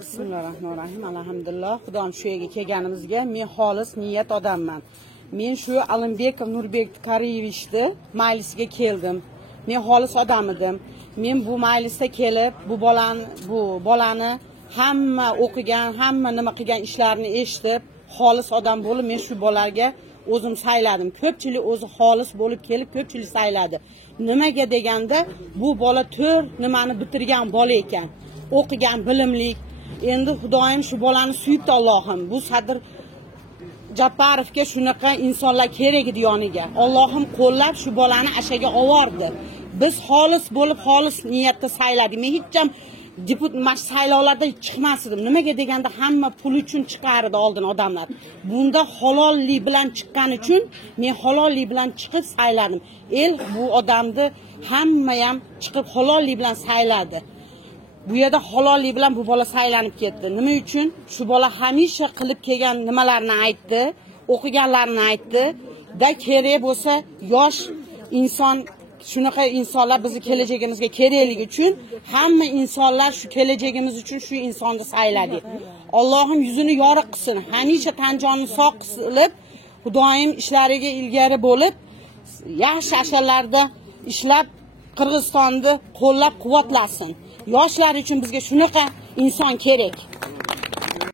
Bismillahirrahmanirrahim. Alhamdulillah. Xudoim shu yerga kelganimizga men xolis niyat odamman. Men shu Alimbekov Nurbek Kariyevichni majlisiga keldim. Men xolis odam edim. Men bu majlisga kelib, bu bolani hamma o'qigan, hamma nima qilgan ishlarini eshitib, xolis odam bo'lib, men shu bolaga o'zim sayladim. Ko'pchilik o'zi xolis bo'lib kelib, ko'pchilik sayladi. Nimaga deganda, bu bola 4 nimani bitirgan bola ekan. O'qigan, bilimlik. Endi Xudoyim shu bolani suyibdi Allohim. Bu Sadir Jabbarovga shunaqa insonlar kerak edi yoniga. Allohim qo'llab shu bolani ashaga ovordi. Biz xolis bo'lib, xolis niyatda sayladik. Men hech ham deputat saylovlarda chiqmas edim. Nimaga deganda hamma pul uchun chiqardi oldin odamlar. Bunda halollik bilan chiqqan uchun men halollik bilan chiqib sayladim. El bu odamni hamma ham chiqib halollik bilan sayladi. Bu yerda halollik bilan bu bola saylanib ketdi. Nima uchun? Shu bola hamisha qilib kelgan nimalarni aytdi, o'qiganlarini aytdi. Da kerak bo'lsa yosh inson, shunaqa insonlar bizning kelajagimizga kerakligi uchun hamma insonlar shu kelajagimiz uchun shu insonni sayladi. Allohim yuzini yoriq qilsin. Hamisha tan jonini sog' qilib, Xudoyim ishlariga ilgari bo'lib, yaxshi asharlarda ishlab Qirg'izistonni qo'llab-quvvatlasin. Yoshlar uchun bizga shunaqa inson kerak.